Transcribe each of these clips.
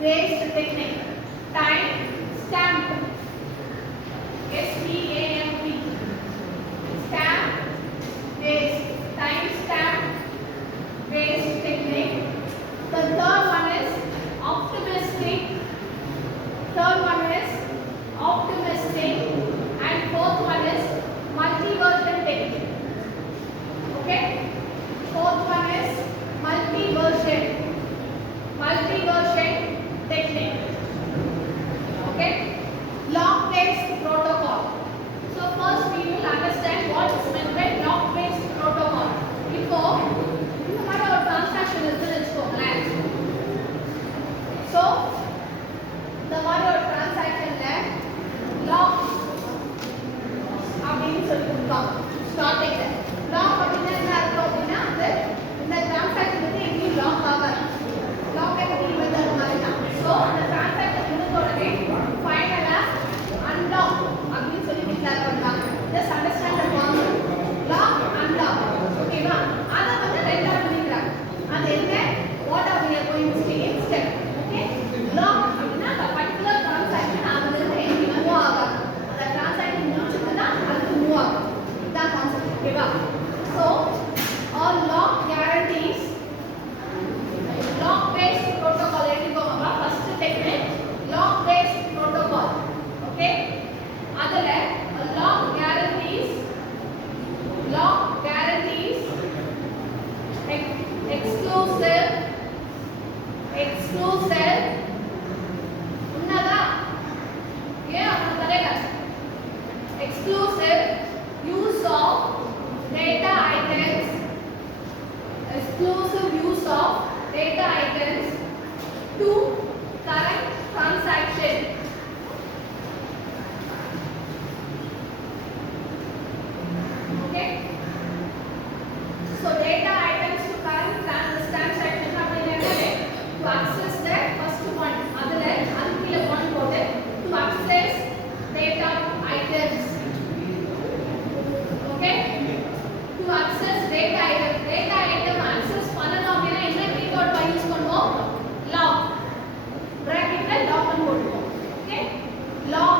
based technique. Time stamp. STAMP. Stamp based. Time stamp based technique. The third one is optimistic. Third one is optimistic. And fourth one is multi-version technique. Okay? Fourth one is multi-version technique. Okay? Log-based protocol. So first we will understand what is meant by log-based protocol. இப்போ இந்த மாதிரி ஒரு transaction இருக்குன்னு வச்சுக்கோங்களேன். So இந்த மாதிரி ஒரு transactionல log அப்படின்னு சொல்லி கொடுப்பாங்க ஸ்டார்டிங்ல. லாக் அப்படின்னா என்ன அர்த்தம் அப்படின்னா இந்த டிரான்சாக்ஷன் வந்து எங்கேயும் லாக் ஆகாது. லாக் எப்படி மெத்தட் மாதிரி தான். ஸோ அந்த டிரான்சாக்ஷன் முடிஞ்ச உடனே ஃபைனலா அன்லாக் அப்படின்னு சொல்லி டிக்ளேர் பண்ணுவாங்க. Just understand the concept. Lock unlock. ஓகேவா? அதை வந்து ரெண்டா பிரிக்கிறாங்க. அது என்ன? What are we are going to see in step. Okay? Lock அப்படின்னா அந்த பர்టిక్యులர் டிரான்சாக்ஷன் அதுல இருந்து எங்கேயும் மூவ் ஆகாது. அந்த டிரான்சாக்ஷன் முடிஞ்சதுன்னா அது மூவ் ஆகும். இதான் கான்செப்ட். ஓகேவா? So all lock guarantees lock based protocol எடுத்துக்கோங்க. first technique lock based protocol. okay அதுல lock guarantees exclusive உன்னதா ஏன் அப்படி தரேங்க exclusive use of data items, exclusive use of data items to current transaction. Okay? So data items to current transaction to access the first one. Adula adukila one போட்டு to access data items. Okay? To access data item access பண்ணனும் அப்படினா என்ன keyword use பண்ணுவோம்? log bracketல log னு போடுவோம். Okay? log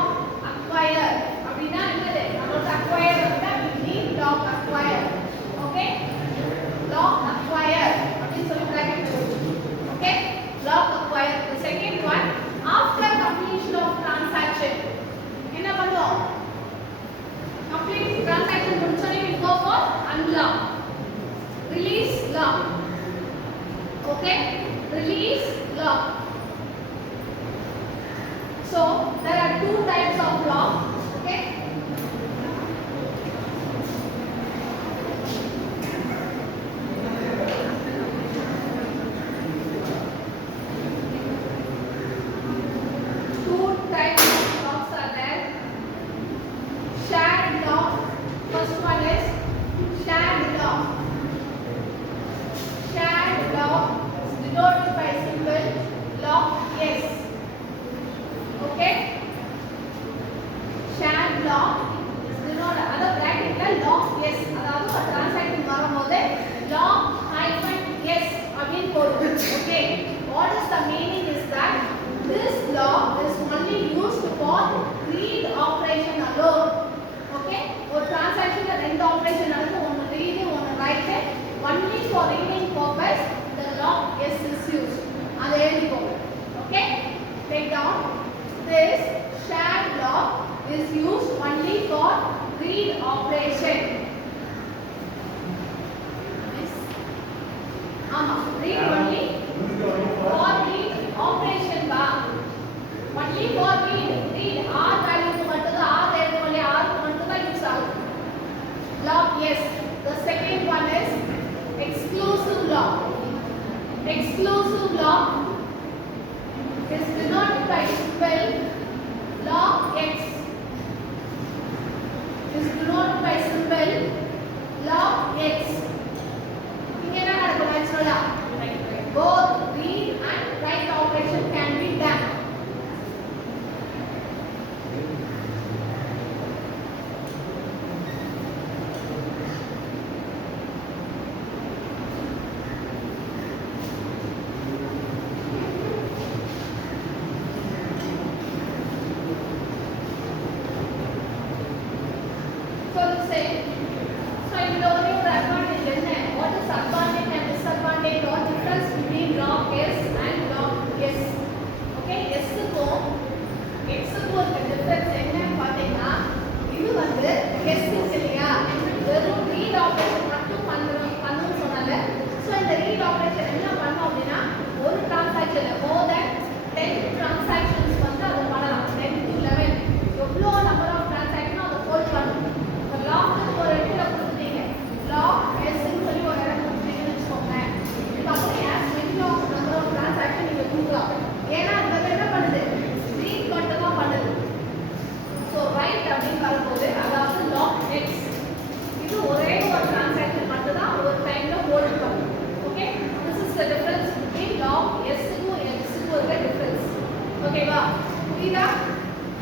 acquire அப்படினா என்னது? நம்மளோட acquire அப்படினா we need log acquire. Okay? log acquire அப்படி சொல்லி bracket போடுவோம். Okay? log acquire. The second one, after completion of transaction என்ன பண்ணுவோம்? complete transaction முடிச்சோனே we go for unlock, release lock. Okay, release lock. So there are two types of lock. Okay, two types of locks are there. Shared lock. First one is shared lock. Shared lock is denoted by symbol lock S. Okay? Shared lock is denoted other bracket la lock S. அதாவது ஒரு transaction வரும்போது lock hyphen S அப்படினு போடுவோம். Okay? What is the meaning is that this lock is only used for read operation alone. Okay, ஒரு டிரான்சாக்ஷன்ல ரெண்டு ஆபரேஷன் நடக்கும். ஒன்னு ரீட் ஒன்னு right. only for reading purpose the lock S is used. அதை எழுதிக்கோங்க. Okay, take down. This shared lock is used only for read operation. ஆமா, read only for read operation தான். only for read r value க்கு மட்டும் தான் r எழுதுவோம். r க்கு மட்டும் தான் யூஸ் ஆகும். lock yes. The second one is exclusive lock. Exclusive lock is denoted by symbol lock x. Is denoted by symbol lock x. இங்க என்ன நடக்கும் நேச்சுரலா? Both read and write operation can be done. read operation என்ன பண்ணோம் அப்படின்னா ஒரு டிரான்சாக்ஷன்ல more than 10 transactions வந்து அதை பண்ணலாம் 10 to 11 எவ்வளோ நம்பர் ஆஃப் டிரான்சாக்ஷன் அதை ஹோல்ட் பண்ணணும் இப்போ லாக் ஒரு இடத்துல கொடுத்துட்டீங்க லாக் எஸ்ன்னு சொல்லி ஒரு இடம் கொடுத்துட்டீங்கன்னு வச்சுக்கோங்களேன் இதுக்கப்புறம் S many of number of transaction நீங்கள் கொடுக்கலாம் ஏன்னா அந்த என்ன பண்ணுது ரீட் மட்டும் தான் பண்ணுது ஸோ ரைட் அப்படின்னு வரும்போது அதாவது லாக் எக்ஸ் இது ஒரே ஒரு டிரான்சாக்ஷன் மட்டும் தான் ஒரு டைம்ல ஹோல்ட் பண்ணும் okay this is the difference between log எஸ்க்கும் எக்ஸ்க்கும் இருக்க டிஃபரன்ஸ் ஓகேவா புரியுதா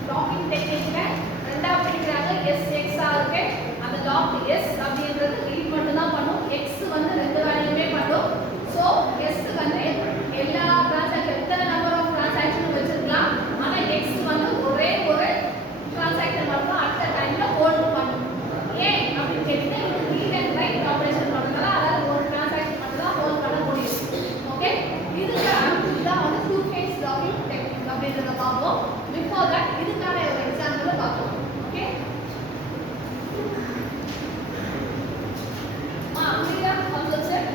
லாக்கிங் டெக்னிக்ல ரெண்டா பிரிக்கிறாங்க எஸ் எக்ஸ் ஆ இருக்கு அந்த லாக் எஸ் அப்படின்றது ரீட் மட்டும் தான் பண்ணும் எக்ஸ் வந்து ரெண்டு வேலையுமே பண்ணும் ஸோ எஸ் வந்து எல்லா டிரான்சாக்ஷன் எத்தனை நம்பர் ஆஃப் டிரான்சாக்ஷன் வச்சிருக்கலாம் ஆனா எக்ஸ் வந்து ஒரே ஒரு டிரான்சாக்ஷன் மட்டும் அட் அ டைம்ல ஹோல்ட் பண்ணும் ஏன் அப்படின்னு கேட்டீங்கன்னா இது ரீட் அண்ட் ரைட் ஆபரேஷன் பண்றதால அதாவது ஒரு டிரான்சாக்ஷன் மட்டும் தான் ஹோல்ட் பண்ண முடியும் ஓகே இதுதான் வந்து டூ ஃபேஸ் லாக்கிங் டெக்னிக் அப்படின்றத பார்ப்போம் பிஃபோர் தட் இதுக்கான ஒரு எக்ஸாம்பிள் பார்ப்போம் ஓகே புரியுதா concept sir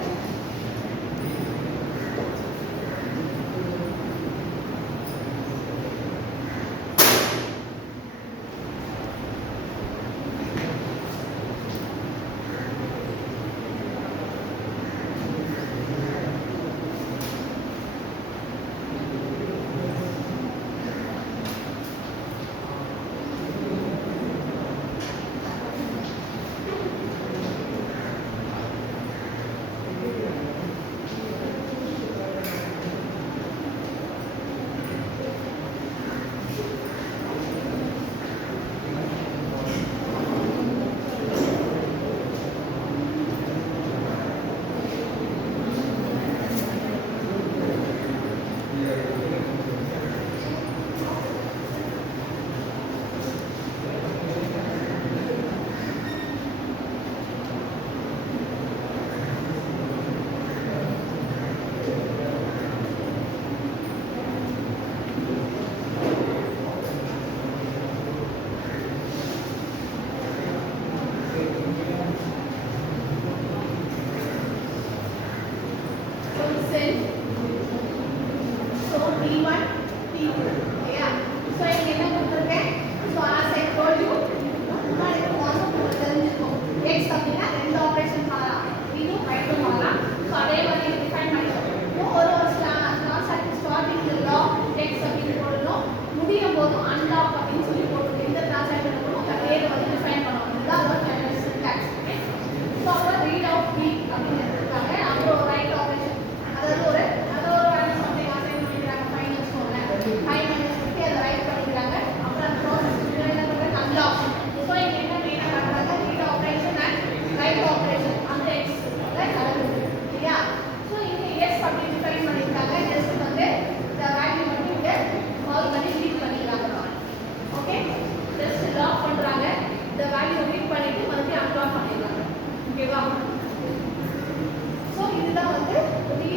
T1, T2. Yeah. So, இங்க என்ன கொடுத்திருக்கேன்? So, as